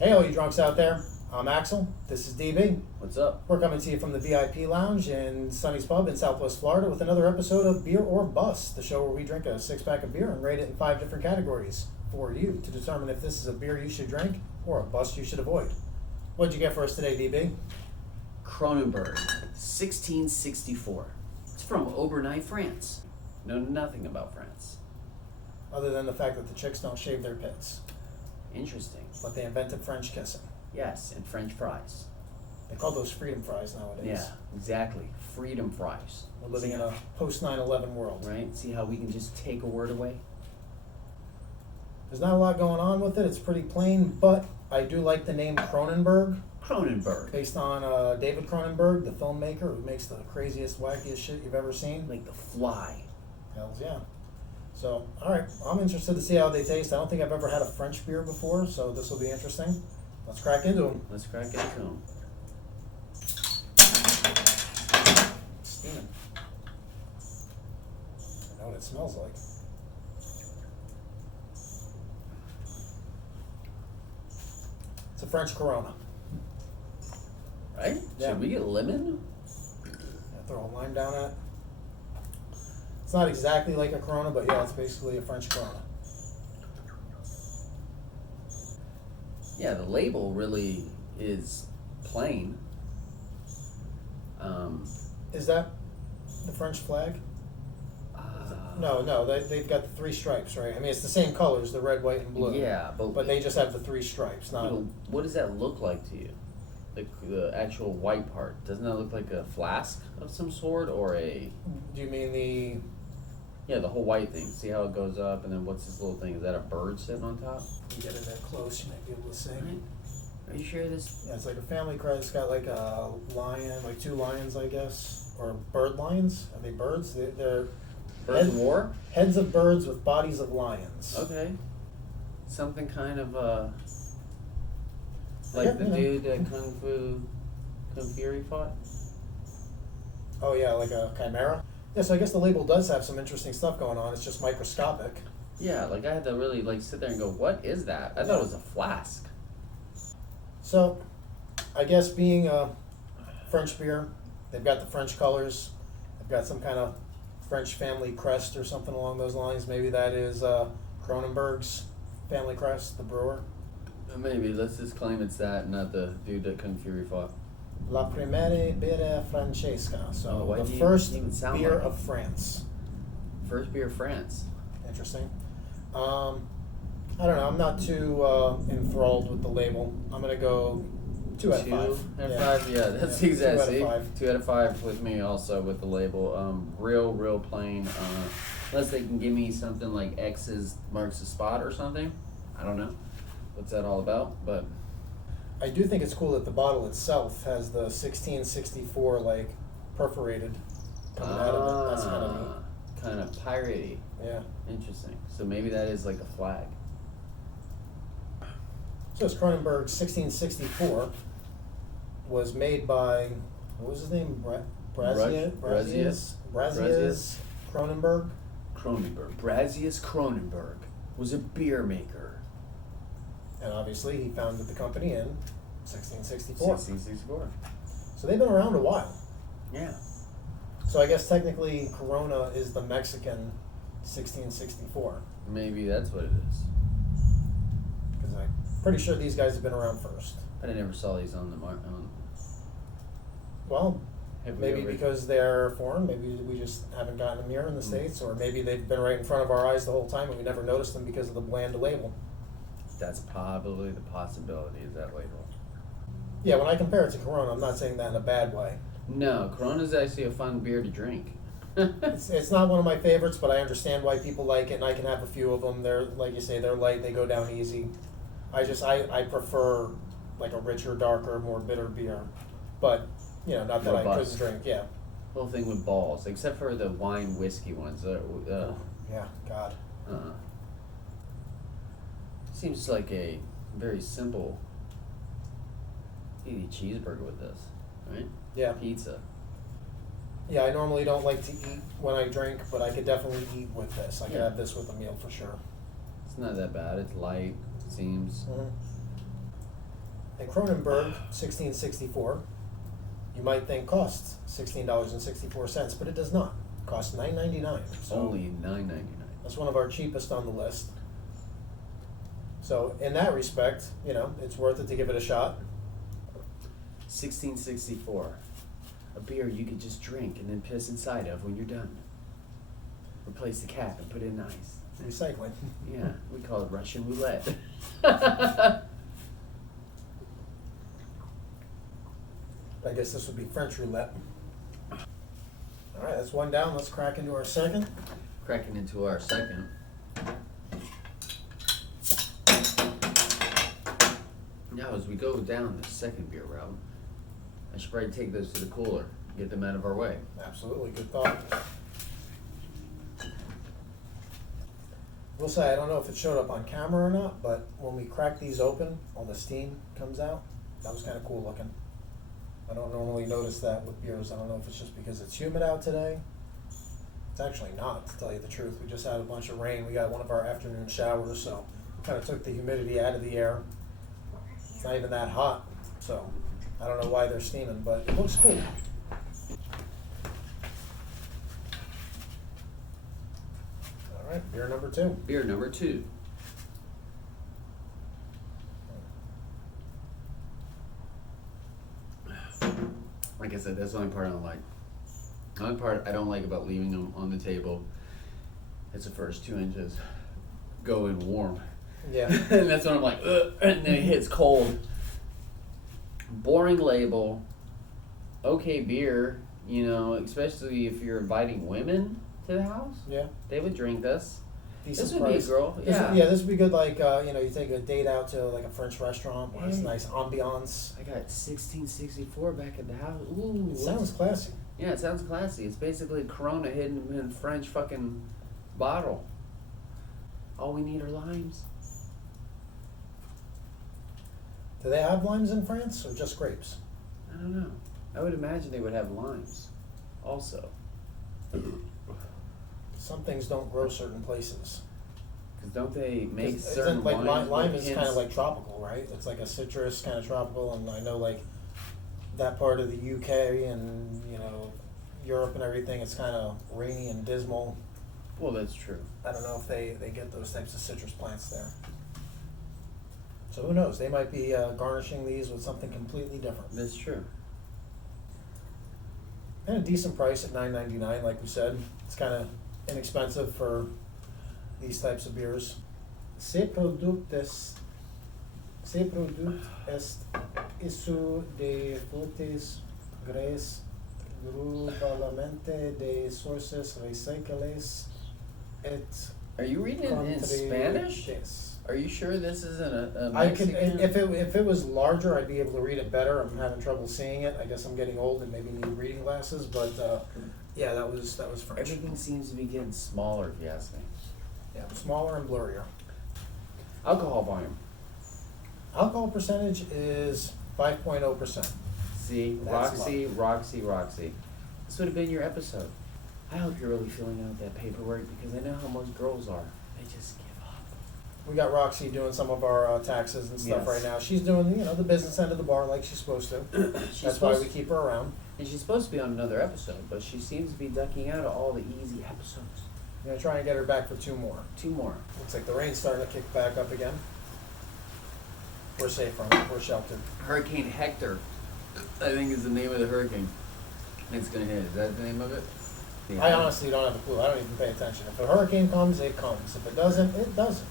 Hey, all you drunks out there. I'm Axel. This is DB. What's up? We're coming to you from the VIP Lounge in Sunny's Pub in Southwest Florida with another episode of Biere or Bust, the show where we drink a 6-pack of beer and rate it in 5 different categories for you to determine if this is a beer you should drink or a bust you should avoid. What'd you get for us today, DB? Kronenbourg, 1664. It's from Auvergne, France. Know nothing about France. Other than the fact that the chicks don't shave their pits. Interesting. But they invented French kissing. Yes, and French fries. They call those freedom fries nowadays. Yeah, exactly. Freedom fries. We're living in a post 9/11 world. Right? See how we can just take a word away? There's not a lot going on with it. It's pretty plain, but I do like the name Kronenbourg. Kronenbourg. Based on David Cronenbourg, the filmmaker who makes the craziest, wackiest shit you've ever seen. Like The Fly. Hells yeah. So, alright, I'm interested to see how they taste. I don't think I've ever had a French beer before, so this will be interesting. Let's crack into them. Let's crack into them. Steaming. I know what it smells like. It's a French Corona. Right? Yeah. Should we get lemon? Throw a lime down it. It's not exactly like a Corona, but yeah, it's basically a French Corona. Yeah, the label really is plain. Is that the French flag? No, they've got the 3 stripes, right? I mean, it's the same colors, the red, white, and blue. Yeah, but they just have the 3 stripes. Not. What does that look like to you? The actual white part, doesn't that look like a flask of some sort, or a? Do you mean the? Yeah, the whole white thing. See how it goes up, and then what's this little thing? Is that a bird sitting on top? You get in there close, you might be able to see. Right. Are you sure this? Yeah, it's like a family crest. It's got like a lion, like 2 lions, I guess, or bird lions. Are they birds? They're Birds of war? Heads of birds with bodies of lions. Okay. Something kind of like Yeah, the dude that Kung Fury fought. Oh yeah, like a chimera. Yeah, so I guess the label does have some interesting stuff going on. It's just microscopic. Yeah, like I had to really like sit there and go, what is that? I thought it was a flask. So, I guess being a French beer, they've got the French colors. They've got some kind of French family crest or something along those lines. Maybe that is Kronenbourg's family crest, the brewer. Maybe, let's just claim it's that, not the dude that Kung Fury fought. La Primera Biere Francesca. So why the do you first even sound beer like of France. First beer of France. Interesting. I don't know. I'm not too enthralled with the label. I'm gonna go 2 out of 5. 2 out of 5? Yeah, that's exactly. 2 out of 5. 2 out of 5 with me also with the label. Real plain. Unless they can give me something like X's marks the spot or something. I don't know. What's that all about? But I do think it's cool that the bottle itself has the 1664 like perforated coming out of it. That's kind of neat. Kind of piratey. Yeah. Interesting. So maybe that is like a flag. So it's Kronenbourg 1664 was made by, what was his name? Brazius Kronenbourg. Brazius Kronenbourg was a beer maker. And obviously he founded the company in 1664. 1664. So they've been around a while. Yeah. So I guess technically Corona is the Mexican 1664. Maybe that's what it is. Because I'm pretty sure these guys have been around first. But I never saw these on the market. Well, maybe because they're foreign, maybe we just haven't gotten them here in the States, or maybe they've been right in front of our eyes the whole time and we never noticed them because of the bland label. That's probably the possibility, is that label. Yeah, when I compare it to Corona, I'm not saying that in a bad way. No, Corona's actually a fun beer to drink. It's not one of my favorites, but I understand why people like it, and I can have a few of them. They're, like you say, they're light, they go down easy. I prefer like a richer, darker, more bitter beer. But, you know, not that I couldn't drink, yeah. Whole thing with balls, except for the wine whiskey ones. Yeah, God. Seems like a very simple. You can eat cheeseburger with this, right? Yeah. Pizza. Yeah, I normally don't like to eat when I drink, but I could definitely eat with this. I could have this with a meal for sure. It's not that bad. It's light, it seems. Mm-hmm. And Kronenbourg, 1664, you might think costs $16.64, but it does not. It costs $9.99. So Only $9.99. that's one of our cheapest on the list. So in that respect, you know, it's worth it to give it a shot. 1664. A beer you could just drink and then piss inside of when you're done. Replace the cap and put in ice. Recycling. Yeah, we call it Russian roulette. I guess this would be French roulette. All right, that's one down. Let's crack into our second. Cracking into our second. Now, as we go down the second beer route, I should probably take those to the cooler, get them out of our way. Absolutely, good thought. Will say, I don't know if it showed up on camera or not, but when we crack these open, all the steam comes out. That was kind of cool looking. I don't normally notice that with beers. I don't know if it's just because it's humid out today. It's actually not, to tell you the truth. We just had a bunch of rain. We got one of our afternoon showers, so kind of took the humidity out of the air. It's not even that hot, so I don't know why they're steaming, but it looks cool. All right, beer number two. Beer number 2. Like I said, that's the only part I don't like. The only part I don't like about leaving them on the table is the first 2 inches going warm. Yeah. And that's when I'm like, ugh, and then it hits cold. Boring label. Okay beer, you know, especially if you're inviting women to the house. Yeah. They would drink this. Decent This would price. be a girl. This Yeah. would, this would be good, like, you know, you take a date out to like a French restaurant where it's Hey. nice ambiance. I got 1664 back at the house. Ooh. It sounds classy. Yeah, it sounds classy. It's basically Corona hidden in a French fucking bottle. All we need are limes. Do they have limes in France or just grapes? I don't know. I would imagine they would have limes also. Some things don't grow certain places. Because don't they make 'Cause certain isn't, like, wines lime with is kind hints- of like tropical, right? It's like a citrus kind of tropical, and I know like that part of the UK and, you know, Europe and everything, it's kind of rainy and dismal. Well, that's true. I don't know if they get those types of citrus plants there. So who knows? They might be garnishing these with something completely different. That's true. And a decent price at $9.99, like we said. It's kind of inexpensive for these types of beers. Ce product est issu de frutas gras globalmente de sources recyclables et Are you reading it in Spanish? contribuyentes. Are you sure this isn't a I could, Mexican? if it was larger, I'd be able to read it better. I'm having trouble seeing it. I guess I'm getting old and maybe need reading glasses. But yeah, that was French. Everything seems to be getting smaller, if you ask me. Yeah, smaller and blurrier. Alcohol volume. Alcohol percentage is 5.0%. See, That's Roxy. This would have been your episode. I hope you're really filling out that paperwork because I know how most girls are. They just give up. We got Roxy doing some of our taxes and stuff Yes. right now. She's doing, you know, the business end of the bar like she's supposed to. That's why we keep her around. And she's supposed to be on another episode, but she seems to be ducking out of all the easy episodes. I'm gonna try and get her back for 2 more. 2 more. Looks like the rain's starting to kick back up again. We're safe from it. We're sheltered. Hurricane Hector, I think is the name of the hurricane. It's gonna hit. Is that the name of it? Yeah. I honestly don't have a clue. I don't even pay attention. If a hurricane comes, it comes. If it doesn't, it doesn't.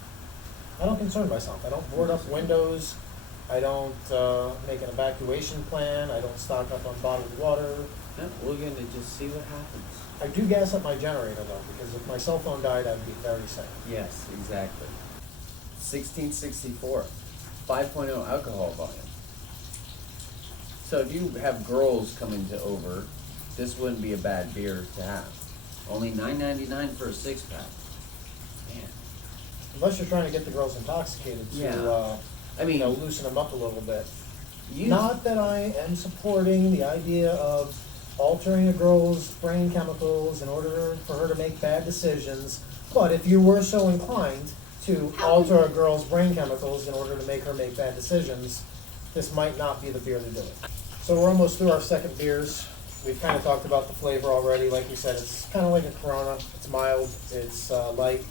I don't concern myself. I don't board up windows. I don't make an evacuation plan. I don't stock up on bottled water. Yeah, we're gonna just see what happens. I do gas up my generator though, because if my cell phone died, I'd be very sad. Yes, exactly. 1664, 5.0 alcohol volume. So if you have girls coming over, this wouldn't be a bad beer to have. Only $9.99 for a 6-pack. Man. Unless you're trying to get the girls intoxicated to, Yeah. I mean, you know, loosen them up a little bit. you Not that I am supporting the idea of altering a girl's brain chemicals in order for her to make bad decisions, but if you were so inclined to alter a girl's brain chemicals in order to make her make bad decisions, this might not be the beer to do it. So we're almost through our second beers. We've kind of talked about the flavor already. Like we said, it's kind of like a Corona. It's mild, it's light,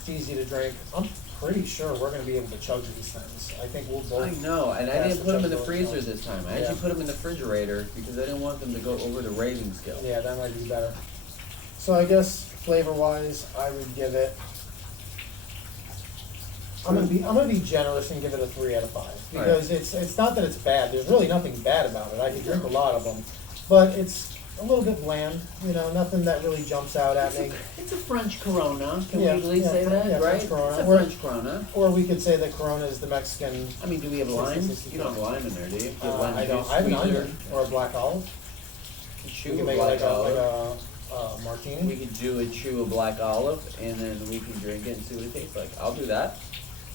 it's easy to drink. I'm pretty sure we're going to be able to chug these things. I think we'll both. I know, and I pass didn't put them in the Chuggability freezer challenge. this time. I Yeah. actually put them in the refrigerator because I didn't want them to go over the rating scale. Yeah, that might be better. So I guess flavor-wise, I would give it. I'm gonna be generous and give it a 3 out of 5 because it's not that it's bad. There's really nothing bad about it. I could drink a lot of them, but it's a little bit bland. You know, nothing that really jumps out at me. It's a French Corona. Can Yeah, we legally yeah, say that, yeah, right? French Corona. It's a Or- French Corona. Or we could say that Corona is the Mexican. I mean, do we have lime? 60, You don't have lime in there, do you? Do you have lime I don't. juice, I have an squeezer? onion or a black olive. A We chew can of make black like a olive. martini. We could do a chew of black olive, and then we can drink it and see what it tastes like. I'll do that.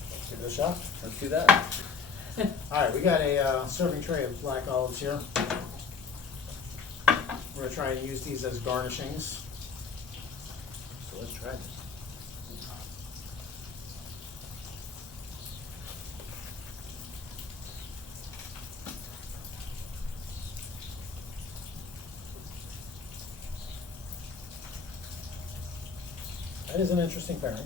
Let's give it a shot. Let's do that. All right, we got a serving tray of black olives here. We're gonna try and use these as garnishings. So let's try this. That is an interesting pairing.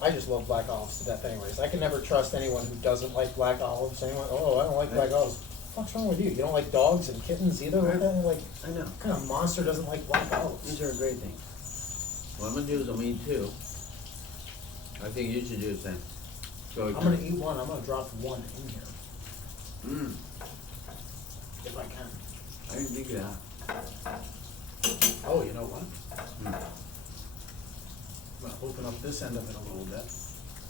I just love black olives to death anyways. I can never trust anyone who doesn't like black olives. Anyone, oh, I don't like black olives. What's wrong with you? You don't like dogs and kittens either? What like, I know. what kind of monster doesn't like black olives? These are a great thing. What I'm gonna do is I'm gonna eat 2. I think you should do the same. Go I'm gonna eat one. I'm gonna drop one in here Mmm. if I can. I didn't think of that. Oh, you know what? Mm. I'm gonna open up this end of it a little bit.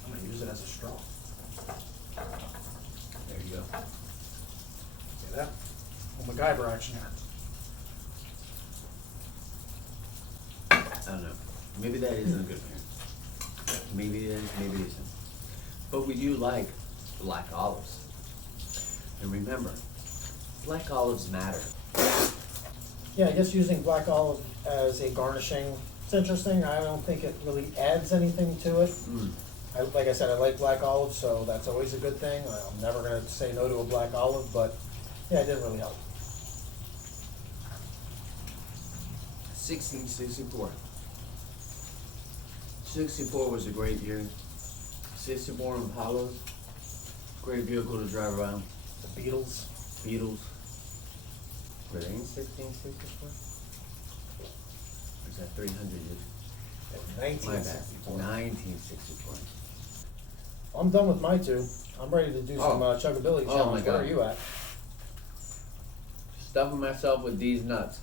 I'm gonna use it as a straw. There you go. See that? Well, MacGyver action here. I don't know. Maybe that isn't a good pair. Maybe it is, maybe it isn't. But we do like black olives. And remember, black olives matter. Yeah, I guess using black olive as a garnishing, it's interesting. I don't think it really adds anything to it. Mm. Like I said, I like black olives, so that's always a good thing. I'm never gonna say no to a black olive, but yeah, it didn't really help. 1664. 64 was a great year. 64 Impalas. Great vehicle to drive around. The Beatles. Beatles. Were they in 1664? Or is that 300 years? My bad. 1964. 1964. I'm done with my two. I'm ready to do some Oh. Chuggability Oh, challenge. my Where are God. you at? Stuffing myself with these nuts.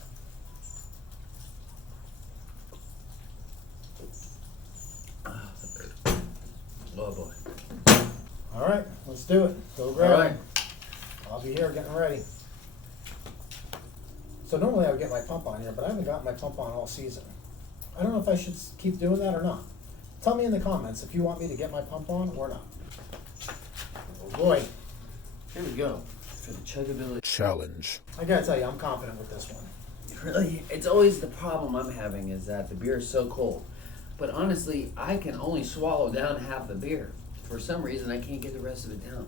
Oh boy. All right, let's do it. Go grab All right. them. I'll be here getting ready. So normally I would get my pump on here, but I haven't got my pump on all season. I don't know if I should keep doing that or not. Tell me in the comments if you want me to get my pump on or not. Oh boy, Here we go. For the Chuggability Challenge. I gotta tell you, I'm confident with this one. Really, it's always the problem I'm having is that the beer is so cold. But honestly, I can only swallow down half the beer. For some reason, I can't get the rest of it down.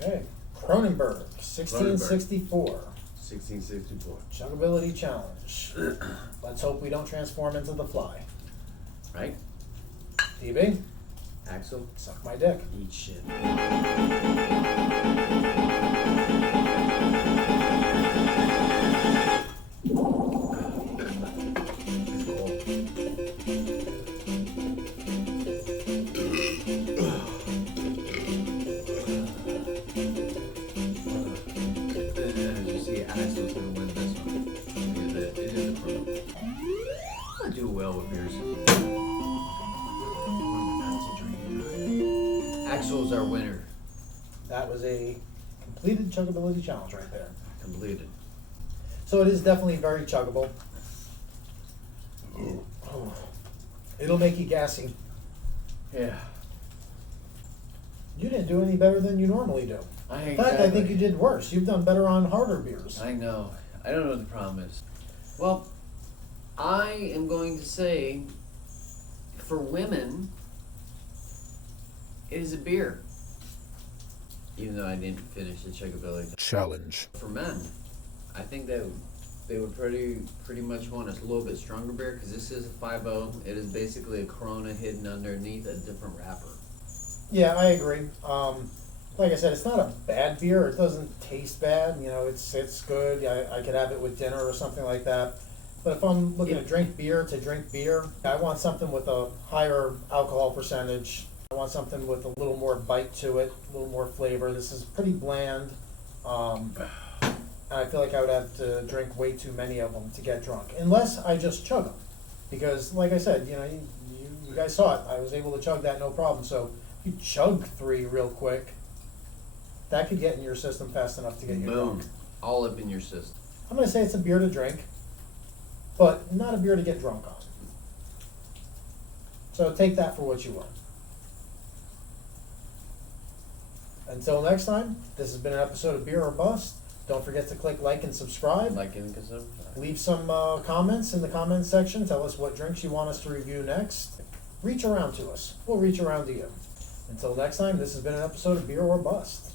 Okay, Kronenbourg, 1664. 1664. Chuggability challenge. Let's hope we don't transform into the fly. Right? DB, Axel, suck my dick. eat shit. It's cold. As you see, Axel's gonna win this one. It is a pro. I do well with beers. Axel's our winner. That was a completed Chuggability challenge right there. Completed. So it is definitely very chuggable. Oh. It'll make you gassy. Yeah. You didn't do any better than you normally do. In fact, I think you did worse. You've done better on harder beers. I know. I don't know what the problem is. Well, I am going to say, for women, it is a beer. Even though I didn't finish the Chuggability challenge. For men, I think that they would pretty much want a little bit stronger beer, because this is a 5.0. It is basically a Corona hidden underneath a different wrapper. Yeah, I agree. Like I said, it's not a bad beer. It doesn't taste bad. You know, it's good. I could have it with dinner or something like that. But if I'm looking to drink beer, I want something with a higher alcohol percentage. I want something with a little more bite to it, a little more flavor. This is pretty bland. And I feel like I would have to drink way too many of them to get drunk. Unless I just chug them. Because, like I said, you know, you guys saw it. I was able to chug that no problem. So if you chug 3 real quick, that could get in your system fast enough to get you drunk. Boom. All up in your system. I'm going to say it's a beer to drink, but not a beer to get drunk on. So take that for what you want. Until next time, this has been an episode of Beer or Bust. Don't forget to click like and subscribe. Like and subscribe. Leave some comments in the comments section. Tell us what drinks you want us to review next. Reach around to us. We'll reach around to you. Until next time, this has been an episode of Beer or Bust.